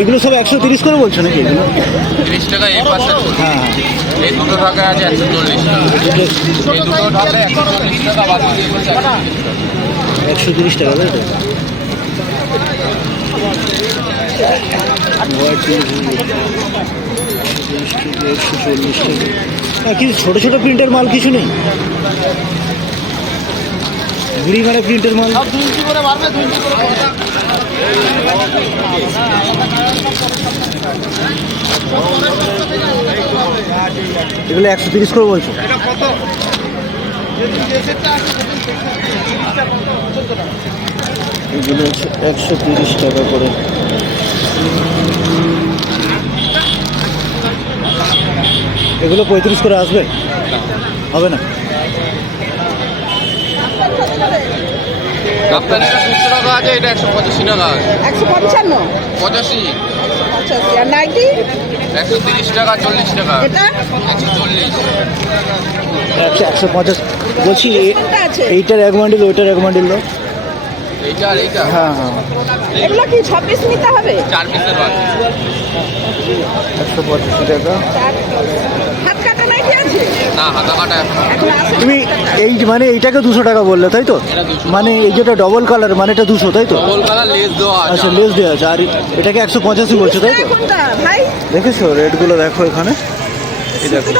এগুলো সব 130 করে বলছো নাকি? এগুলো 30 টাকা এই পাশে। হ্যাঁ, এই দুটো টাকা আছে 140 টাকা, এই দুটো ঢালে 140 টাকা, বাকি দিয়ে বলছে 130 টাকা, তাই তো? কিছু ছোটো ছোটো প্রিন্টের মাল কিছু নেই? ঘুড়ি মানে প্রিন্টের মাল এগুলো 130 করে বলছো? এগুলো হচ্ছে 130 টাকা করে। এগুলো 35 করে আসবে? হবে না? কাপ্তানিটা 200 টাকা আছে, এটা 185 টাকা আছে। 155 85 85 আর নাইটি 130 টাকা, 40 টাকা, এটা 140। 150 বলছি। কোনটা আছে? এইটার এক বান্ডিল, ওইটার এক বান্ডিল দাও। এইটা আর এইটা? হ্যাঁ হ্যাঁ। এগুলো কি 6 পিস নিতে হবে? 4 পিসের বাদ। 185 টাকা। হাত কাটা নাইটি আছে? না, হাতা কাটা এখন আছে। তুমি এই মানে এইটাকে 200 টাকা বললে, তাই তো? এটা 200। মানে এই যেটা ডবল কালার, মানে এটা 200, তাই তো? ডবল কালার লেস দেওয়া আছে। আচ্ছা, লেস দেওয়া আছে। আর এটাকে 185 বলছো, তাই তো? কোনটা ভাই? দেখেছো রেটগুলো? দেখো এখানে, এই দেখো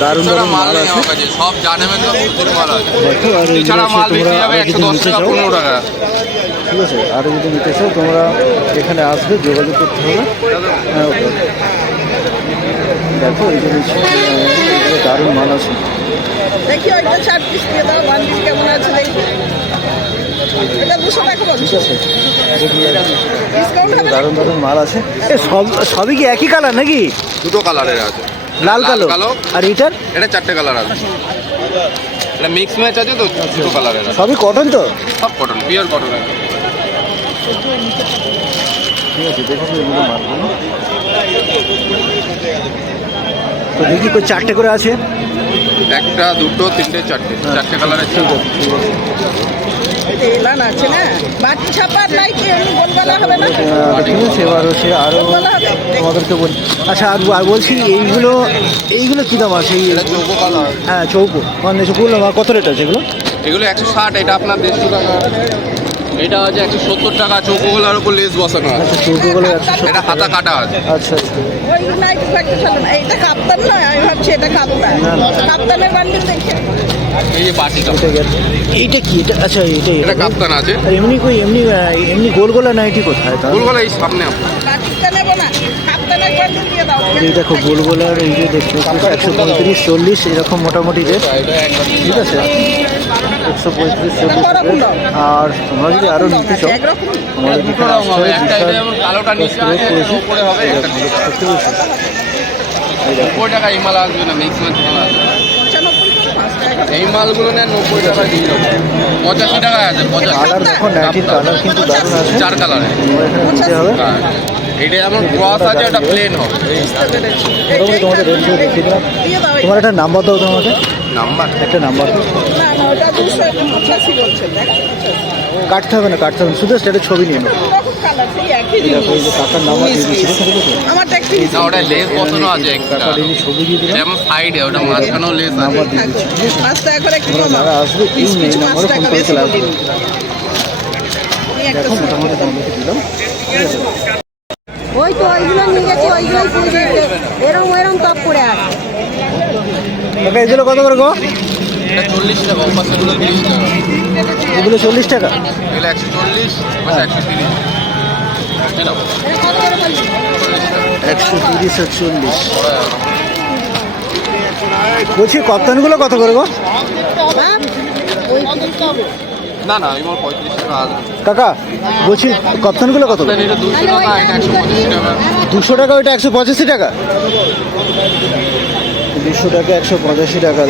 দারুণ দারুণ মাল নেই আছে। আমার কাছে, সব জানেন তো, সুতির মাল আছে। দেখো, আর এছাড়া মাল বিক্রি হবে 110 টাকা, 15 টাকা। ঠিক আছে, আরও যদি নিতে চাও তোমরা এখানে আসবে, যোগাযোগ করতে হবে। হ্যাঁ, ওকে। দেখো এই যে দারুণ মাল আছে। দেখি ওইটা 4 পিস দিয়ে দাও, বান্ডিল কেমন আছে দেখি। এটা 200 টাকা বলছো? ঠিক আছে, ডিসকাউন্ট হবে? দারুণ দারুণ মাল আছে। সবই কি একই কালার নাকি? দুটো কালারের আছে, লাল কালো। আর এইটার? এটা 4টে কালার আছে। এটা মিক্স ম্যাচ আছে তো, দুটো কালারের আছে। সবই কটন তো? সব কটন, পিওর কটন আছে। ঠিক আছে, দেখুন এগুলো মালগুলো তো দেখি, 4টে করে আছে। একটা, দুটো, তিনটে, চারটে, 4টে কালারের ছিল। এলান আছে না, বাটি ছাপার নাইটি এমনি গোলগলা হবে না? ঠিক আছে, এবার হচ্ছে আরও তোমাদেরকে বলি। আচ্ছা, আর বলছি এইগুলো কী দাম আছে? এটা চৌকো কালার। হ্যাঁ, চৌকো মানে চৌকোগুলো কত রেট আছে এগুলো? এগুলো 160, এটা আপনার 150 টাকা। এটা আছে 170 টাকা, চৌকোগুলোর উপর লেস বসানো আছে। আচ্ছা, চৌকোগুলো 170 এটা হাতা কাটা আছে। আচ্ছা আচ্ছা। ওই নাইটি ফ্যাক্টরি চলে না, এইটা কাপ্তান নয়, আমি ভাবছি এটা কাপ্তান। কাপ্তানের বান্ডিল দেখে এই যে বাটি এটা গেছে। এইটা কি? এটা আচ্ছা, এটা কাপ্তান আছে। আর এমনি এমনি গোলগোলা নাইটি কোথায়? ফুলগুলো এই সামনে আপনার। বাটিটা নেবো না, কাপ্তানের বান্ডিল দিয়ে দাও। এই দেখো গোলগোলার, এই যে দেখতে 135, 40 এরকম মোটামুটি রেট। ঠিক আছে, 135, 40 রেট। আর তোমরা যদি আরও নিতে চাও, তোমাদের দুটো রকম হবে, একটা এটা যেমন কালোটা নিচে আছে, এটা উপরে হবে, একটা নিচে আছে। 90 টাকা এই মাল আসবে না, মিক্স ম্যাচ মাল আসবে। 95 করে 5 টাকা। এই মালগুলো নেন 90 টাকা দিয়ে দেবো। 85 টাকায় আছে, 85। কালার দেখো, নাইটির কালার কিন্তু দারুণ আছে। 4 কালারের। তোমরা এখানে নিতে হবে। এটা যেমন ক্রস আছে, এটা প্লেন হবে। মোটামুটি তোমাদের রেটগুলো দেখিয়ে দিলাম। দিয়ে দাও। তোমার একটা নাম্বার দাও, তোমাকে নাম্বার একটা নাম্বার দাও। না না, ওটা 285 বলছে, দেখো 85। কাটতে হবে না, কাটতে হবে না, শুধু একটা ছবি নিয়ে নাও। রকম কালার, সেই একই এই দেখো, এই জিনিস। যে কাকার নাম্বার দিয়ে দিচ্ছি, দেখো দেখো। আমারটা একটু না, ওটা লেস বসানো আছে একটা। কাকার এই ছবি দিয়ে দিলাম, যেমন সাইডে ওটা মাঝখানেও লেস আছে। নাম্বার দিয়ে দিচ্ছি। 5 টাকা করে একটু তোমরা কমাও। যারা আসবে এই পিস পিছু 5 নাম্বারে ফোন টাকা করে বেশি চলে আসবে। বলিনি। আমি একটা দেখো মোটামুটি তোমাদেরকে দিলাম। ঠিক আছে, ওই তো ওইগুলো নিয়ে গেছি, ওইগুলোই পুড়ে দিয়েছে। এরম টপ করে আছে। কাকা এগুলো কত করে গো? এটা 40 টাকা, ওপাশেগুলো 30 টাকা। এগুলো 40 টাকা। এগুলো 140, ওপাশে 130। এটা 130 আর 40। বলছি কপ্তানগুলো কত করে গো? হ্যাঁ? ওই 30 হবে। না না, এই মাল 35 টাকা আসবে। কাকা বলছি কপ্তানগুলো কত করে? এটা 200 টাকা, এটা 185 টাকা। 200 টাকা, ওইটা 185 টাকা। 200 টাকা, 185 টাকা।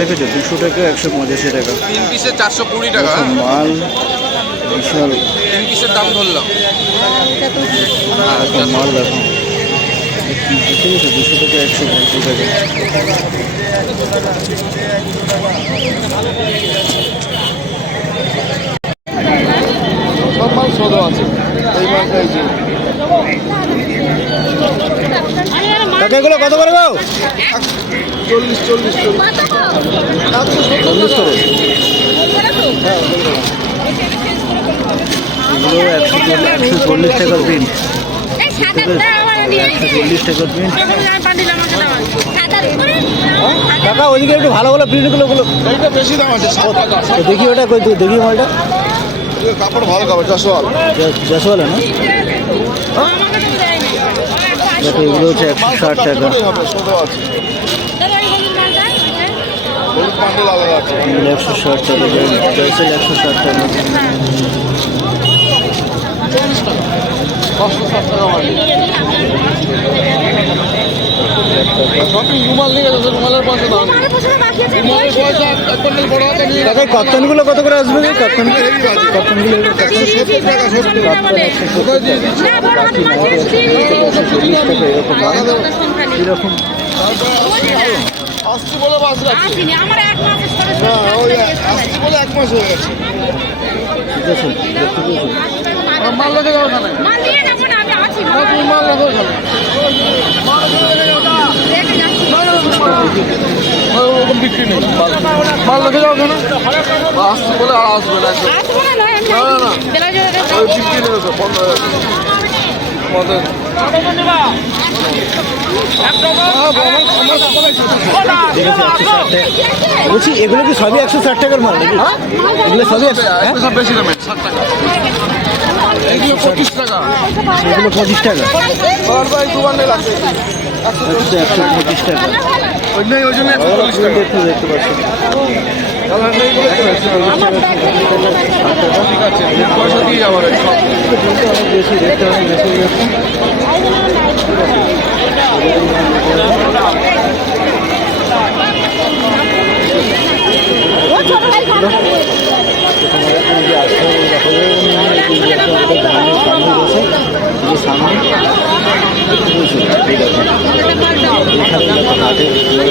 দেখেছো, 200 টাকা, 185 টাকা। 3 পিসে 420 টাকা। মাল বিশাল। 3 পিসের দাম ধরলাম। দেখো মাল দেখো, ঠিক আছে, 200 টাকা, 185 টাকা। সব মাল ছোটো আছে এই মালটা এই যে কাকা এগুলো কত করে গো? 40 40 40 করে। এগুলো 140 টাকার প্রিন্ট। 140 টাকার প্রিন্ট। কাকা ওইদিকে একটু ভালো ভালো প্রিন্টগুলো এইটা বেশি দাম আছে 7 টাকা। দেখি ওটা কই দেখি মালটা। কাপড় ভালো কাপড় জসওয়াল জসওয়ালে না? দেখো এগুলো হচ্ছে 160 টাকা। হবে ছোটো আছে হলুদ বান্ডেল আলাদা আছে এগুলো 160 টাকা, জয়সেল 160 টাকা। 560 টাকা মাল সবই রুমাল নিয়ে গেছে রুমালের পয়সা দাম রুমালের পয়সা এক বান্ডেল বড় হাতে নিয়ে কাকা কত্তনগুলো কত করে আসবে? কত্তনগুলো 70 টাকা 70 টাকা এরকম আসছি বলে বাস রাখছি না ওই আসছি বলে 1 মাস হয়ে গেছে ঠিক আছে, দেখতে পেয়েছো? মাল রেখে যাও ওখানে তুমি মাল রেখে ওখানে ওরকম বিক্রি নেই মাল রেখে যাও ওখানে আসছি বলে আর আসবে না না না ওই বিক্রি নেই তো বন্ধ হয়ে গেছে আমাদের বলছি এগুলো কি সবই 160 টাকার মাল নাকি? এগুলো সবই সব বেশি দামে 60 টাকা এগুলো 25 টাকা এগুলো 25 টাকা। আর ভাই দু বান্ডেল আছে 125 টাকা। ওই নেই ওই জন্য 140 টাকা একটু দেখতে পাচ্ছি। কালার নেই বলে ঠিক আছে পয়সা দিয়ে যাবো অনেক বেশি রেটটা অনেক বেশি হয়ে যাচ্ছে।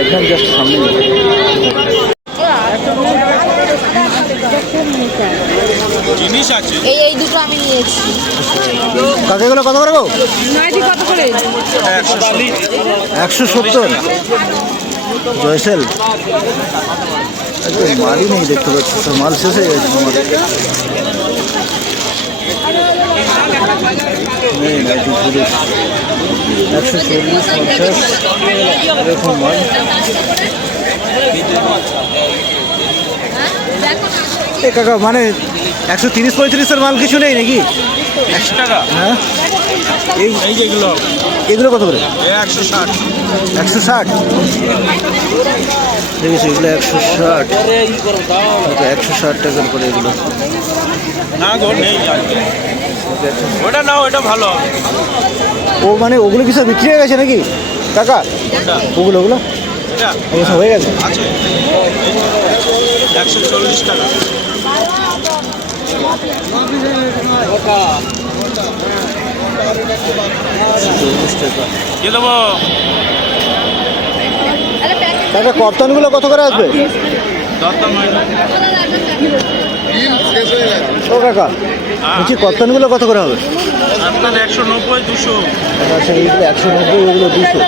একদম জাস্ট সামনে জিনিস আছে এই দুটো আমি নিয়েছি। কাকাগুলো কত করে গো? নাইটি কত করে? 170। জয়সেল মালই নেই দেখতে পাচ্ছি, সব মাল শেষ হয়ে গেছে আমাদের। নেই নাইটি পুলিশ 140 50 এরকম মাল। এ কাকা মানে 130 35-এর মাল কিছু নেই নাকি? 100 টাকা হ্যাঁ এই যেগুলো এগুলো কত করে? 160 160 দেখেছি এগুলো 160 160 টাকার করে এগুলো। না গো নেই ওটা নাও এটা ভালো ও মানে ওগুলো কি সব বিক্রি হয়ে গেছে নাকি কাকা? ওগুলো ওগুলো এটা ওগুলো সব হয়ে গেছে? আছে 140 টাকা দিয়ে দেবো কাকা কপ্তানগুলো কত করে আসবে? ও কাকা বলছি কপ্তানগুলো কত করে হবে? আপনার 190 200 আচ্ছা এইগুলো 190, ওগুলো 200।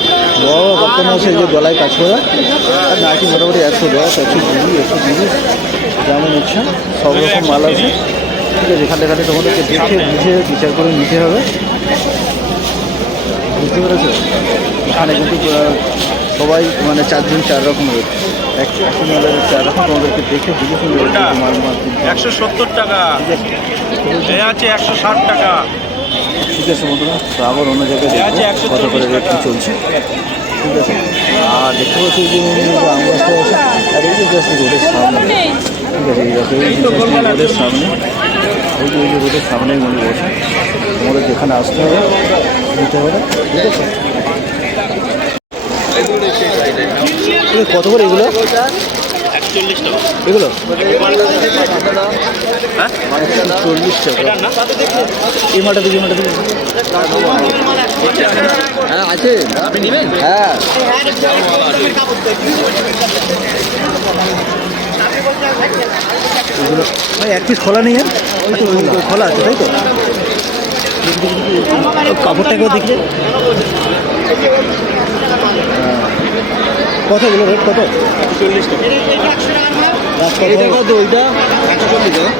বড় কপ্তান আছে যে গলায় কাজ করা, আর নাকি মোটামুটি 110 120 130 যেমন ইচ্ছা সব রকম মাল আছে। ঠিক আছে, এখানে এখানে তোমাদেরকে দেখে বুঝে বিচার করে নিতে হবে, বুঝতে পেরেছো? এখানে কিন্তু সবাই মানে 4 জন 4 রকম রেট, একই মালের 4 রকম, তোমাদেরকে দেখে বুঝে শুনে মাল মাল কিনতে হবে। 170 টাকা আছে 160 টাকা ঠিক আছে বন্ধুরা, তো আবার অন্য জায়গায় দেখবো কত করে রেট কী চলছে। ঠিক আছে, আর দেখতে পাচ্ছি যে আম গাছটা আছে, আর এই যে জাস্ট রোডের সামনে। ঠিক আছে, এই দেখো এই রোডের সামনে, ওই যে রোডের সামনেই মনে বসে, তোমাদের যেখানে আসতে হবে নিতে হবে। ঠিক আছে, কত করে এগুলো? এগুলো হ্যাঁ 40 টাকা। এই মাটা দিবি হ্যাঁ আছে, আপনি নেবেন? হ্যাঁ এগুলো ভাই এক পিস খোলা নেই, খোলা আছে তাই তো? কাপড়টাকেও দেখলে কত এগুলো রেট কত? 40 টাকা। এটা কত? ওইটা 140 টাকা।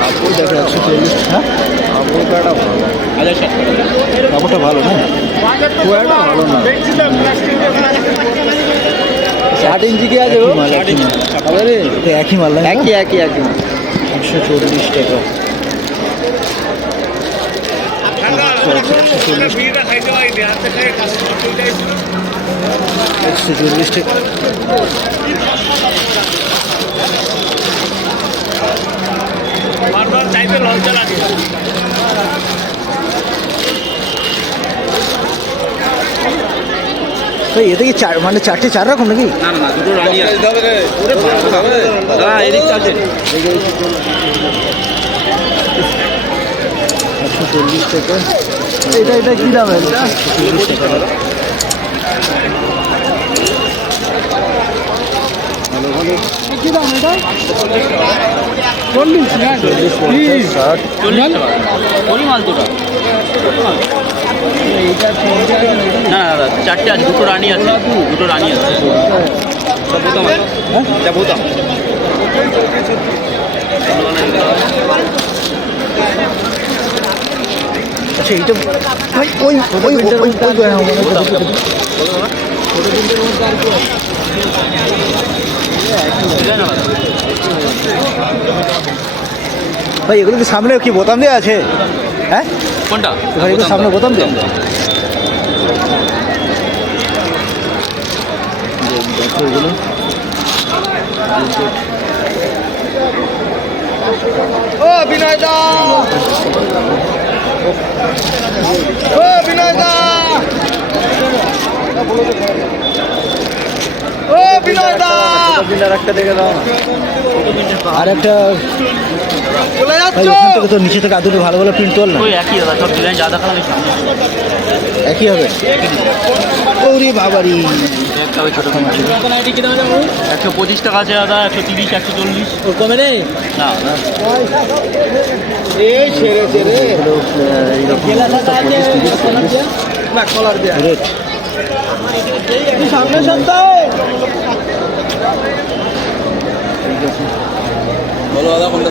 কাপড় দেখে 140। হ্যাঁ কাপড়টা ভালো না, খুব একটা ভালো না। 60 ইঞ্চি কি আছে? একই মাল না? একই একই একই। 140 টাকা। 140 টাকা। ভাই এতে কি মানে চারটে 4 রকম নাকি? না না না, দুটো রানি আছে। ওরে বাবা, দাঁড়া এদিক চালছে। 140 টাকা। এটা কি দাম? এটা 140 টাকা। ভালো ভালো কি দাম এটা? 40 না 40 50 60। 40 টাকা। কোনি মাল দুটো। না দাদা, চারটে আছে, দুটো রানি আছে, দুটো রানি আছে। বোতাম আছে, হ্যাঁ এটা বোতাম। আচ্ছা এইটা ভাই ওই ওই ওই ওই ভাই এগুলো কি সামনে কি বোতাম দেওয়া আছে? হ্যাঁ কোনটা? ভাই এগুলো সামনে বোতাম দেওয়া? দেখো এগুলো ও বিনয় দা, ও বিনয় দা, ও বিনয় দা। একটা দেখে দাও না। আর একটা চলে ভাই যাচ্ছ? ওখান থেকে তো নিচে থেকে আদুরে ভালো ভালো প্রিন্ট তোল না। ওই একই দাদা, সব ডিজাইন যা দেখালাম এই সামনে। একই হবে। ওরে বাবারি একটা ওই ছোটো কম আছে। 125 টাকা আছে দাদা, 130, 140। ওর কমে নেই না না, এই ছেড়ে ছেড়ে এগুলো এইরকম রেট সামনে সপ্তাহ বলো দাদা।